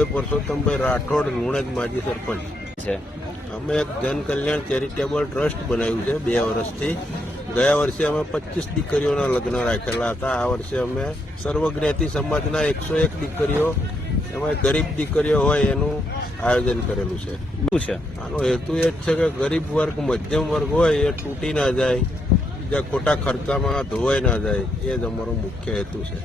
રઘુભાઈ પરસોત્તમભાઈ રાઠોડ, લુણેજ માજી સરપંચ છે. અમે એક જન કલ્યાણ ચેરિટેબલ ટ્રસ્ટ બનાવ્યું છે 2 વર્ષથી. ગયા વર્ષે અમે 25 દીકરીઓના લગ્ન રાખેલા હતા. આ વર્ષે અમે સર્વજ્ઞાતિ સમાજના 101 દીકરીઓ, એમાં ગરીબ દીકરીઓ હોય એનું આયોજન કરેલું છે. શું છે આનો હેતુ એ જ છે કે ગરીબ વર્ગ, મધ્યમ વર્ગ હોય એ તૂટી ના જાય, બીજા ખોટા ખર્ચામાં ધોવાઈ ના જાય, એ જ અમારો મુખ્ય હેતુ છે.